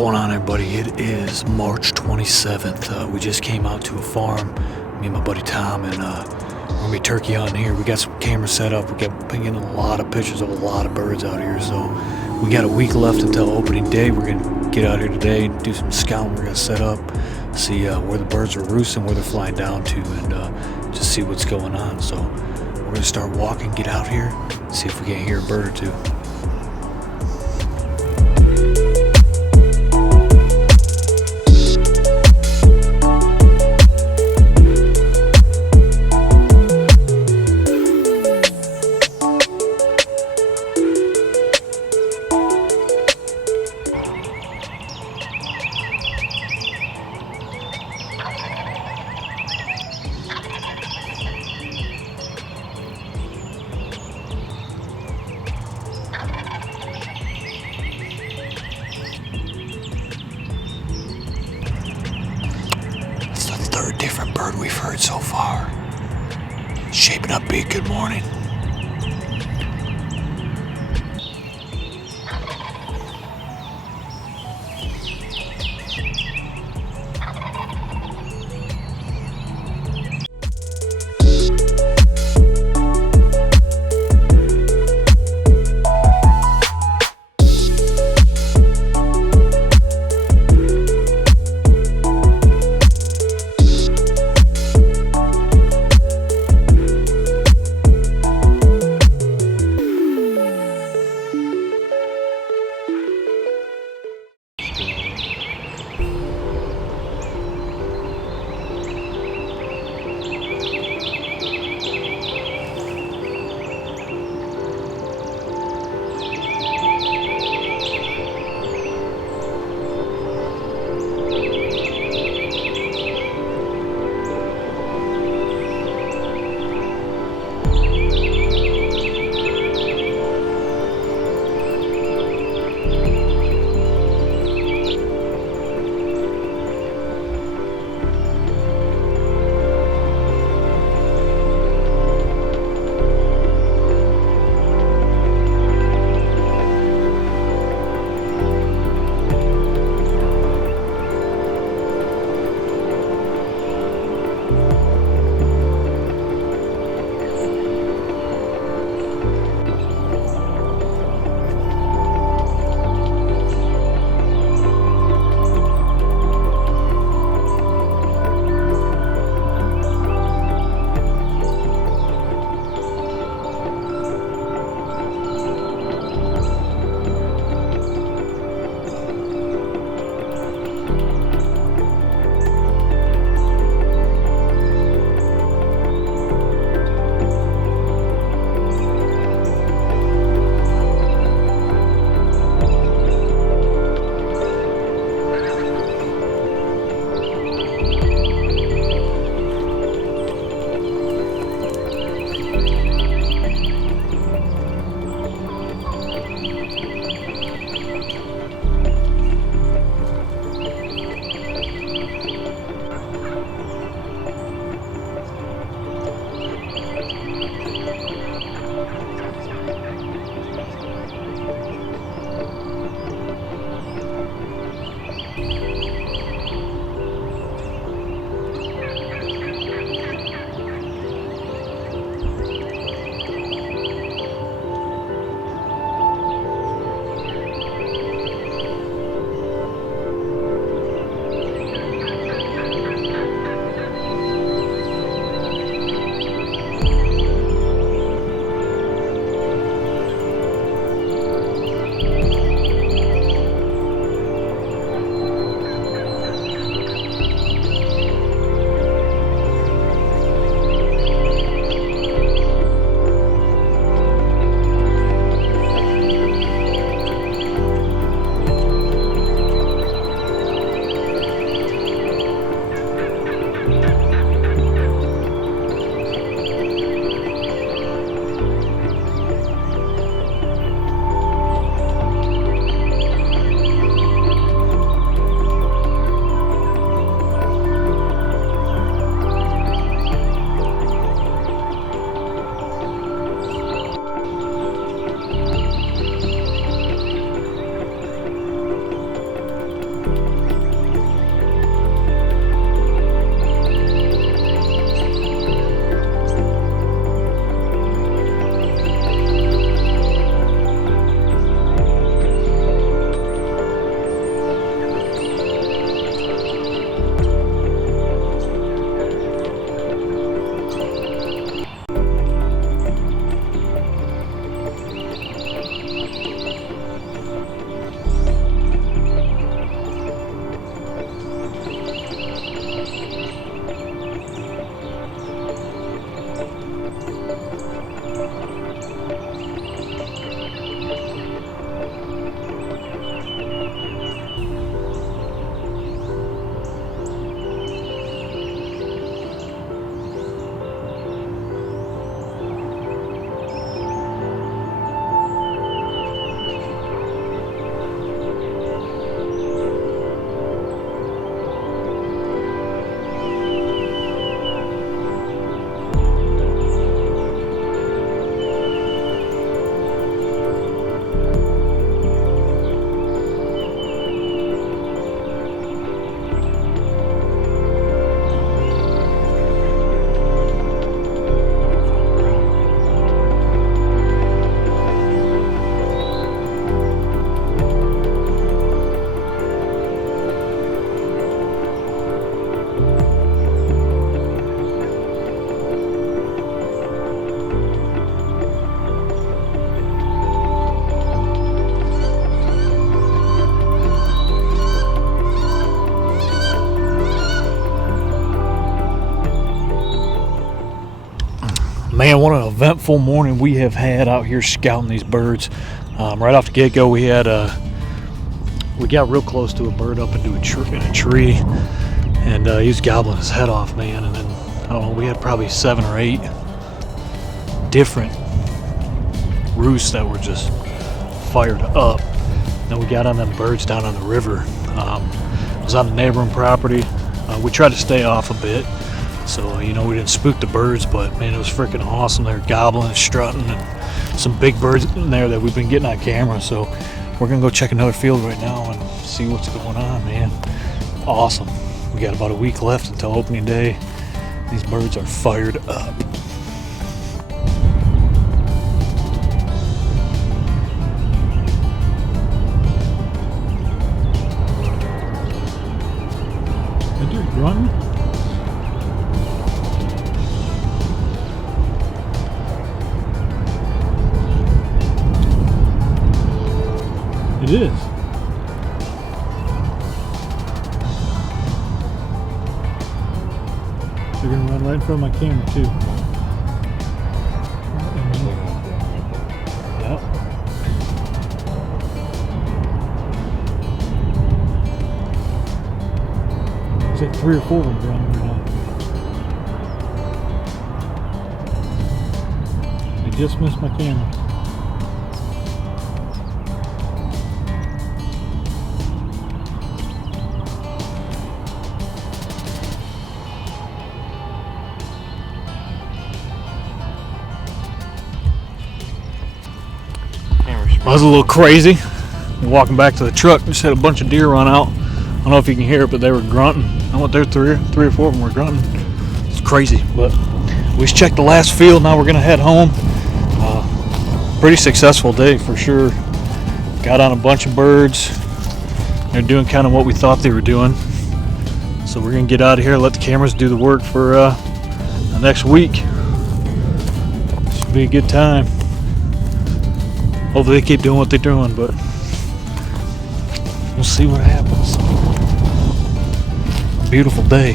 going on, everybody? It is March 27th. We just came out to a farm, me and my buddy Tom, and we're gonna be turkey hunting here. We got some cameras set up. Been getting a lot of pictures of a lot of birds out here, so we got a week left until opening day. We're gonna get out here today, do some scouting. We're gonna set up, see where the birds are roosting, where they're flying down to, and just see what's going on. So we're gonna start walking, get out here, see if we can hear a bird or two. Third different bird we've heard so far. Shaping up big. Good morning. Man, what an eventful morning we have had out here scouting these birds. Right off the get-go, we got real close to a bird up into a tree, and he was gobbling his head off, man. And then I don't know, we had probably 7 or 8 different roosts that were just fired up. Then we got on them birds down on the river. It was on the neighboring property. We tried to stay off a bit, so we didn't spook the birds, but man, it was freaking awesome. They were gobbling and strutting, and some big birds in there that we've been getting on camera. So we're gonna go check another field right now and see what's going on, man. Awesome. We got about a week left until opening day. These birds are fired up. Is there grunting? It is. They're gonna run right in front of my camera too. Yep. It's like 3 or 4 of them running right now. I just missed my camera. I was a little crazy. Walking back to the truck, just had a bunch of deer run out. I don't know if you can hear it, but they were grunting. I went there, 3 or 4 of them were grunting. It's crazy, but we just checked the last field. Now we're gonna head home. Pretty successful day for sure. Got on a bunch of birds. They're doing kind of what we thought they were doing. So we're gonna get out of here, let the cameras do the work for the next week. Should be a good time. Hopefully they keep doing what they're doing, but we'll see what happens. Beautiful day.